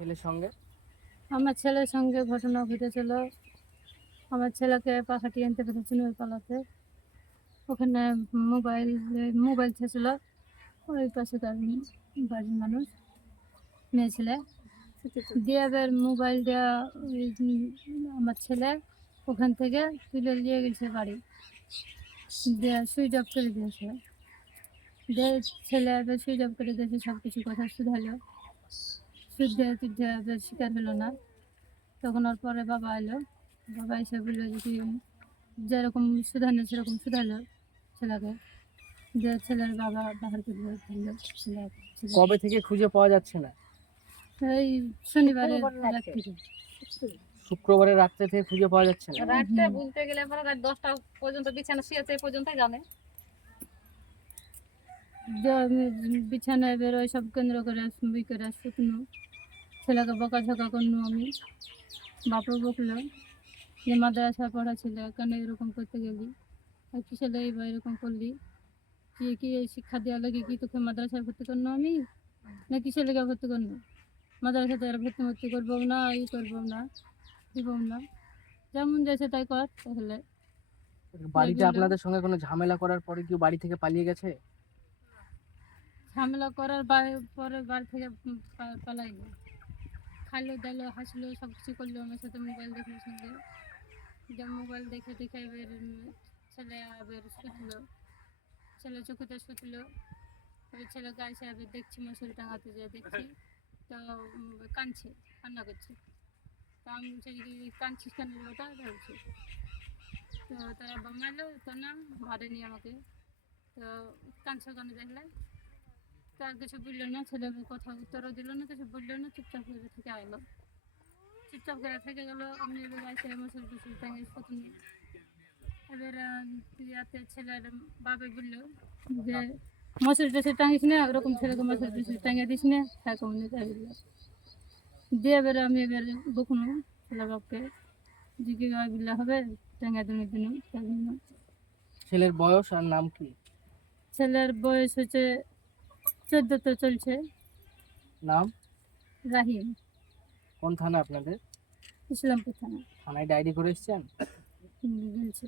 ছেলের সঙ্গে? আমার ছেলের সঙ্গে ঘটনা ঘটেছিল। আমার ছেলেকে পাখাটি আনতে পেরেছিল ওই পালাতে। ওখানে মোবাইল ছিল ওই পাশে তার বাড়ির মানুষ মেয়ে ছেলে দিয়ে এবার মোবাইলটা ওই আমার ছেলে ওখান থেকে তুলে নিয়ে গেছে বাড়ি দিয়ে সুইচ অফ করে দিয়েছে। দিয়ে ছেলে এবার সুইচ অফ করে দিয়েছে, সব কিছু কথা শুধালো, শুদ্ধে টুদ্ধে এবার শিকার হলো না। তখন ওর পরে বাবা এলো, বাবা এসে বললো যে কি যেরকম শুধানো সেরকম শুধালো ছেলেকে, যে ছেলের বাবা বাহার করে ফেললো ছেলে। কবে থেকে খুঁজে পাওয়া যাচ্ছে না? এই শনিবারের রাত থেকে। শুক্রবারের রাত্রে থেকে খুঁজে পাওয়া যাচ্ছে না? রাতটা বলতে গেলে আমরা রাত 10টা পর্যন্ত বিছানা শুয়েছে, এই পর্যন্তই জানে। বিছানায় বেরোয় সব কেন্দ্র করে বই করে শুকনো ছেলেকে বকাঝকা করলো আমি। বাপও বকলো যে মাদ্রাসা পড়া ছিল কেন এরকম করতে গেলি, আর কি ছেলে বা এরকম করলি, কি এই শিক্ষা দেওয়া লাগে কি তোকে মাদ্রাসায় ভর্তি করলো আমি, না কিসের লেগে ভর্তি করলো, মাদ্রাসাতে আর ভর্তি করবো না, ই করবো না, দিব না, যেমন যাচ্ছে তাই কর। তাহলে বাড়িতে আপনাদের সঙ্গে কোনো ঝামেলা করার পরে কি বাড়ি থেকে পালিয়ে গেছে? ঝামেলা করার পরে বাড়ি থেকে পালাই না, খাইলো দাইলো হাসলো সব কিছু করলো আমার সাথে, মোবাইল দেখলো সঙ্গে, যে মোবাইল দেখে দেখে এবার ছেলে এবার শুতলো, ছেলে চোখেতে শুতলো, এবার ছেলে গাছে এবার দেখছি মশুরি টাঙাতে যেয়ে দেখছি তো কাঁদছে, কান্না করছে। তো আমি বলছি কি কাঁদছিস কেন ওটা বলছি, তো তারা মারলো তো না, মারেনি আমাকে, তো কাঁদছে কেন দেখলে, তো আর কিছু বললো না, ছেলে কথা উত্তরও দিল না, কিছু বললো না, চুপচাপ করে থেকে আইলো, চুপচাপ করে থেকে গেলো। আমি এবার আসে মশুরি টুসুরি টাঙিয়ে শুকনি। এবার ইয়াতে ছেলের বাবা বললো যে মশুরি টুসুরি টাঙিস না, ওরকম ছেলেকে মশুরি টুসুরি টাঙিয়ে দিস না, তাকে অমনি তাই বললো। দিয়ে এবার আমি এবার বকুনো ছেলের বাপকে যে কি বিল্লা হবে টাঙিয়ে দিনের দিন। ছেলের বয়স আর নাম কি? ছেলের বয়স হচ্ছে 14 চলছে। নাম? রাহিম। কোন থানা আপনাদের? ইসলামপুর থানা। থানায় ডায়েরি করে এসেছেন? বলছে